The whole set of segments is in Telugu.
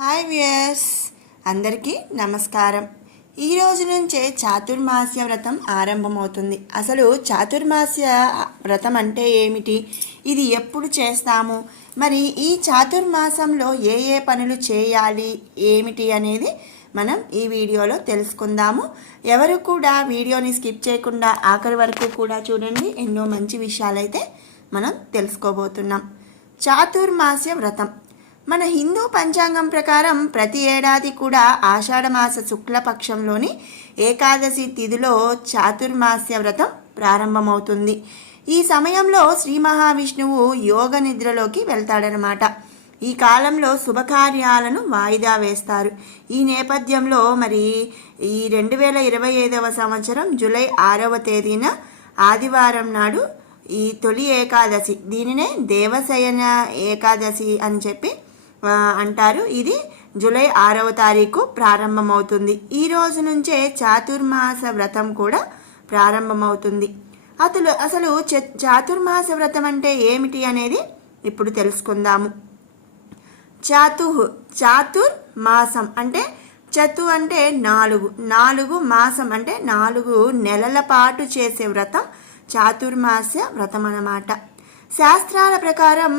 హాయ్ వ్యూయర్స్, అందరికీ నమస్కారం. ఈ రోజు నుంచే చాతుర్మాస్య వ్రతం ఆరంభమవుతుంది. అసలు చాతుర్మాస్య వ్రతం అంటే ఏమిటి, ఇది ఎప్పుడు చేస్తాము, మరి ఈ చాతుర్మాసంలో ఏ ఏ పనులు చేయాలి ఏమిటి అనేది మనం ఈ వీడియోలో తెలుసుకుందాము. ఎవరు కూడా వీడియోని స్కిప్ చేయకుండా ఆఖరి వరకు కూడా చూడండి. ఎన్నో మంచి విషయాలైతే మనం తెలుసుకోబోతున్నాం. చాతుర్మాస్య వ్రతం మన హిందూ పంచాంగం ప్రకారం ప్రతి ఏడాది కూడా ఆషాఢమాస శుక్లపక్షంలోని ఏకాదశి తిథిలో చాతుర్మాస్య వ్రతం ప్రారంభమవుతుంది. ఈ సమయంలో శ్రీ మహావిష్ణువు యోగ నిద్రలోకి వెళ్తాడనమాట. ఈ కాలంలో శుభకార్యాలను వాయిదా వేస్తారు. ఈ నేపథ్యంలో మరి ఈ 2025 సంవత్సరం జూలై 6వ తేదీన ఆదివారం నాడు ఈ తొలి ఏకాదశి, దీనినే దేవశయన ఏకాదశి అని చెప్పి అంటారు. ఇది జూలై 6వ తారీఖు ప్రారంభమవుతుంది. ఈ రోజు నుంచే చాతుర్మాస వ్రతం కూడా ప్రారంభమవుతుంది. అసలు చాతుర్మాస వ్రతం అంటే ఏమిటి అనేది ఇప్పుడు తెలుసుకుందాము. చాతుర్ మాసం అంటే చతు అంటే నాలుగు మాసం అంటే 4 నెలల పాటు చేసే వ్రతం చాతుర్మాస్య వ్రతం అన్నమాట. శాస్త్రాల ప్రకారం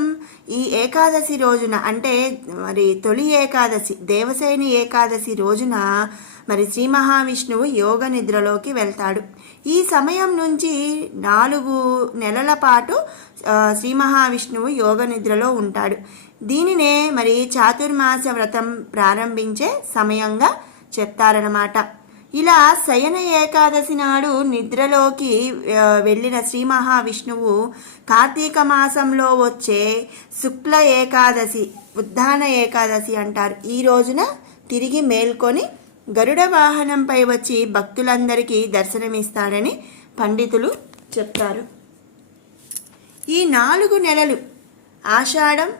ఈ ఏకాదశి రోజున అంటే మరి తొలి ఏకాదశి దేవశయని ఏకాదశి రోజున మరి శ్రీ మహావిష్ణువు యోగ నిద్రలోకి వెళ్తాడు. ఈ సమయం నుంచి 4 నెలల పాటు శ్రీ మహావిష్ణువు యోగ నిద్రలో ఉంటాడు. దీనినే మరి చాతుర్మాస వ్రతం ప్రారంభించే సమయంగా చెప్తారనమాట. ఇలా శయన ఏకాదశి నాడు నిద్రలోకి వెళ్ళిన శ్రీ మహావిష్ణువు కార్తీక మాసంలో వచ్చే శుక్ల ఏకాదశి, ఉద్దాన ఏకాదశి అంటారు, ఈ రోజున తిరిగి మేల్కొని గరుడ వాహనంపై వచ్చి భక్తులందరికీ దర్శనమిస్తాడని పండితులు చెప్తారు. ఈ 4 నెలలు ఆషాఢం,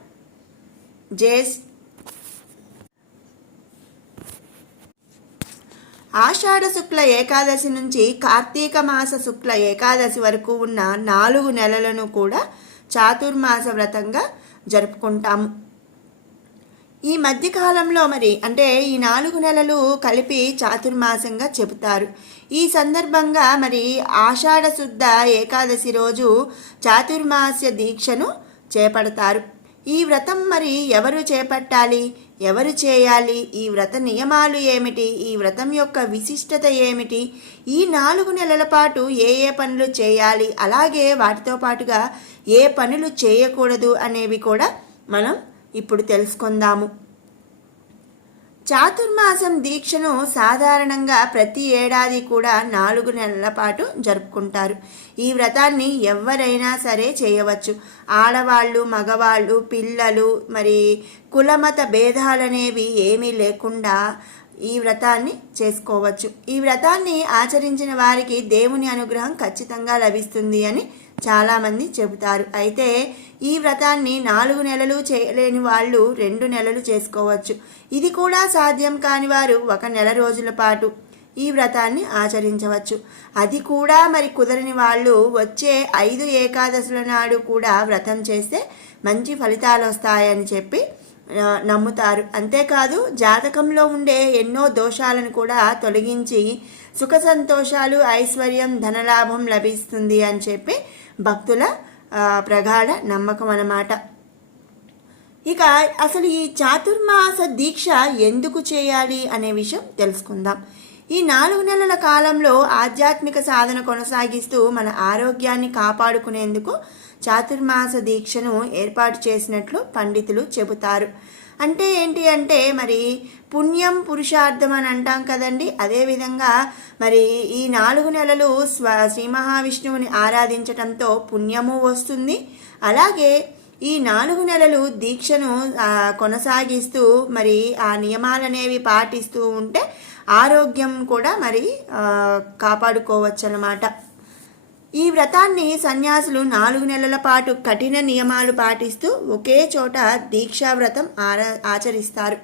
ఆషాఢ శుక్ల ఏకాదశి నుంచి కార్తీక మాస శుక్ల ఏకాదశి వరకు ఉన్న 4 నెలలను కూడా చాతుర్మాస వ్రతంగా జరుపుకుంటాము. ఈ మధ్యకాలంలో మరి అంటే ఈ 4 నెలలు కలిపి చాతుర్మాసంగా చెబుతారు. ఈ సందర్భంగా మరి ఆషాఢ శుద్ధ ఏకాదశి రోజు చాతుర్మాస్య దీక్షను చేపడతారు. ఈ వ్రతం మరి ఎవరు చేపట్టాలి, ఎవరు చేయాలి, ఈ వ్రత నియమాలు ఏమిటి, ఈ వ్రతం యొక్క విశిష్టత ఏమిటి, ఈ 4 నెలల పాటు ఏ ఏ పనులు చేయాలి, అలాగే వాటితో పాటుగా ఏ పనులు చేయకూడదు అనేవి కూడా మనం ఇప్పుడు తెలుసుకుందాము. చాతుర్మాసం దీక్షను సాధారణంగా ప్రతి ఏడాది కూడా 4 నెలల పాటు జరుపుకుంటారు. ఈ వ్రతాన్ని ఎవరైనా సరే చేయవచ్చు. ఆడవాళ్ళు, మగవాళ్ళు, పిల్లలు, మరి కులమత భేదాలనేవి ఏమీ లేకుండా ఈ వ్రతాన్ని చేసుకోవచ్చు. ఈ వ్రతాన్ని ఆచరించిన వారికి దేవుని అనుగ్రహం ఖచ్చితంగా లభిస్తుంది అని చాలామంది చెబుతారు. అయితే ఈ వ్రతాన్ని 4 నెలలు చేయలేని వాళ్ళు 2 నెలలు చేసుకోవచ్చు. ఇది కూడా సాధ్యం కాని వారు 1 నెల రోజుల పాటు ఈ వ్రతాన్ని ఆచరించవచ్చు. అది కూడా మరి కుదరని వాళ్ళు వచ్చే 5 ఏకాదశుల నాడు కూడా వ్రతం చేస్తే మంచి ఫలితాలు వస్తాయని చెప్పి నమ్ముతారు. అంతేకాదు జాతకంలో ఉండే ఎన్నో దోషాలను కూడా తొలగించి సుఖ సంతోషాలు, ఐశ్వర్యం, ధనలాభం లభిస్తుంది అని చెప్పి భక్తుల ప్రగాఢ నమ్మకం అన్నమాట. ఇక అసలు ఈ చాతుర్మాస దీక్ష ఎందుకు చేయాలి అనే విషయం తెలుసుకుందాం. ఈ 4 నెలల కాలంలో ఆధ్యాత్మిక సాధన కొనసాగిస్తూ మన ఆరోగ్యాన్ని కాపాడుకునేందుకు చాతుర్మాస దీక్షను ఏర్పాటు చేసినట్లు పండితులు చెబుతారు. అంటే ఏంటి అంటే మరి పుణ్యం పురుషార్థం అని అంటాం కదండి. అదేవిధంగా మరి ఈ 4 నెలలు శ్రీ మహావిష్ణువుని ఆరాధించటంతో పుణ్యము వస్తుంది. అలాగే ఈ 4 నెలలు దీక్షను కొనసాగిస్తూ మరి ఆ నియమాలనేవి పాటిస్తూ ఉంటే ఆరోగ్యం కూడా మరి కాపాడుకోవచ్చు అన్నమాట. ఈ వ్రతాన్ని సన్యాసులు 4 నెలల పాటు కఠిన నియమాలు పాటిస్తూ ఒకే చోట దీక్షా వ్రతం ఆచరిస్తారు.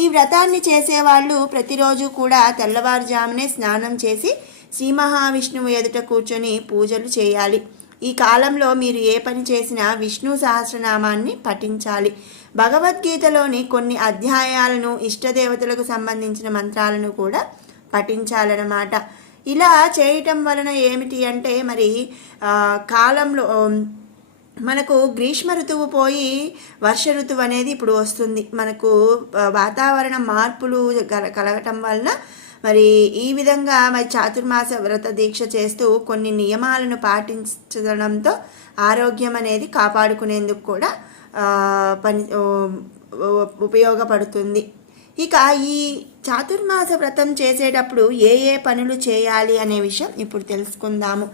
ఈ వ్రతాన్ని చేసేవాళ్ళు ప్రతిరోజు కూడా తెల్లవారుజామునే స్నానం చేసి శ్రీ మహావిష్ణువు ఎదుట కూర్చొని పూజలు చేయాలి. ఈ కాలంలో మీరు ఏ పని చేసినా విష్ణు సహస్రనామాన్ని పఠించాలి. భగవద్గీతలోని కొన్ని అధ్యాయాలను, ఇష్టదేవతలకు సంబంధించిన మంత్రాలను కూడా పఠించాలన్నమాట. ఇలా చేయటం వలన ఏమిటి అంటే మరి కాలంలో మనకు గ్రీష్మ ఋతువు పోయి వర్ష ఋతువు అనేది ఇప్పుడు వస్తుంది. మనకు వాతావరణ మార్పులు కలగటం వలన మరి ఈ విధంగా మరి చాతుర్మాస వ్రత దీక్ష చేస్తూ కొన్ని నియమాలను పాటించడంతో ఆరోగ్యం అనేది కాపాడుకునేందుకు కూడా ఉపయోగపడుతుంది. ఇక ఈ చాతుర్మాస వ్రతం చేసేటప్పుడు ఏ ఏ పనులు చేయాలి అనే విషయం ఇప్పుడు తెలుసుకుందాము.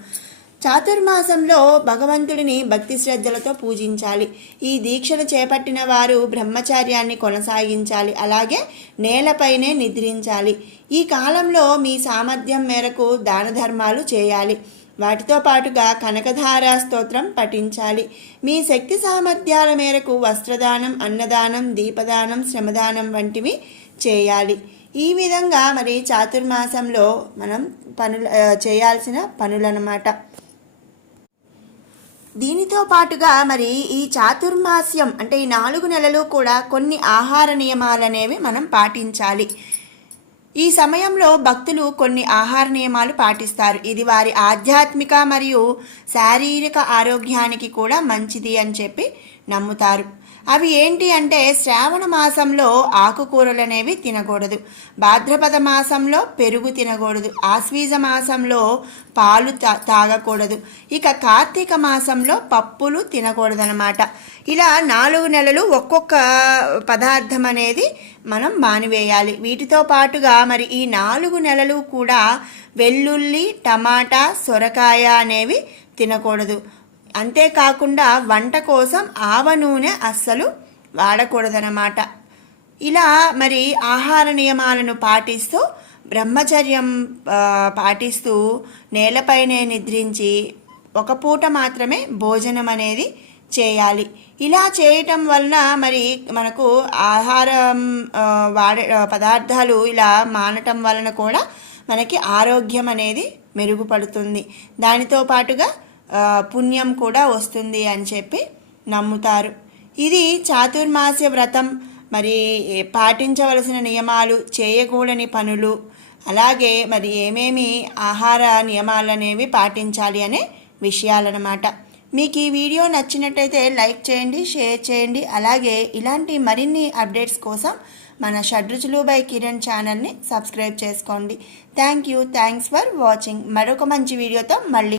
చాతుర్మాసంలో భగవంతుడిని భక్తి శ్రద్ధలతో పూజించాలి. ఈ దీక్షను చేపట్టిన వారు బ్రహ్మచార్యాన్ని కొనసాగించాలి. అలాగే నేలపైనే నిద్రించాలి. ఈ కాలంలో మీ సామర్థ్యం మేరకు దాన ధర్మాలు చేయాలి. వాటితో పాటుగా కనకధార స్తోత్రం పఠించాలి. మీ శక్తి సామర్థ్యాల మేరకు వస్త్రదానం, అన్నదానం, దీపదానం, శ్రమదానం వంటివి చేయాలి. ఈ విధంగా మరి చాతుర్మాసంలో మనం చేయాల్సిన పనులన్నమాట. దీనితో పాటుగా మరి ఈ చాతుర్మాస్యం అంటే ఈ 4 నెలలు కూడా కొన్ని ఆహార నియమాలనేవి మనం పాటించాలి. ఈ సమయంలో భక్తులు కొన్ని ఆహార నియమాలు పాటిస్తారు. ఇది వారి ఆధ్యాత్మిక మరియు శారీరక ఆరోగ్యానికి కూడా మంచిది అని చెప్పి నమ్ముతారు. అవి ఏంటి అంటే శ్రావణ మాసంలో ఆకుకూరలు అనేవి తినకూడదు, భాద్రపద మాసంలో పెరుగు తినకూడదు, ఆశ్వీజ మాసంలో పాలు తాగకూడదు, ఇక కార్తీక మాసంలో పప్పులు తినకూడదనమాట. ఇలా 4 నెలలు ఒక్కొక్క పదార్థం అనేది మనం మానివేయాలి. వీటితో పాటుగా మరి ఈ 4 నెలలు కూడా వెల్లుల్లి, టమాటా, సొరకాయ అనేవి తినకూడదు. అంతేకాకుండా వంట కోసం ఆవ నూనె అస్సలు వాడకూడదన్నమాట. ఇలా మరి ఆహార నియమాలను పాటిస్తూ బ్రహ్మచర్యం పాటిస్తూ నేలపైనే నిద్రించి ఒక పూట మాత్రమే భోజనం అనేది చేయాలి. ఇలా చేయటం వలన మరి మనకు ఆహారం పదార్థాలు ఇలా మానటం వలన కూడా మనకి ఆరోగ్యం అనేది మెరుగుపడుతుంది. దానితో పాటుగా పుణ్యం కూడా వస్తుంది అని చెప్పి నమ్ముతారు. ఇది చాతుర్మాస్య వ్రతం. మరి పాటించవలసిన నియమాలు, చేయకూడని పనులు, అలాగే మరి ఏమేమి ఆహార నియమాలు అనేవి పాటించాలి అనే విషయాలన్నమాట. మీకు ఈ వీడియో నచ్చినట్టయితే లైక్ చేయండి, షేర్ చేయండి. అలాగే ఇలాంటి మరిన్ని అప్డేట్స్ కోసం మన షడ్రుచులు బై కిరణ్ ఛానల్ని సబ్స్క్రైబ్ చేసుకోండి. Thanks for watching. మరొక మంచి వీడియోతో మళ్ళీ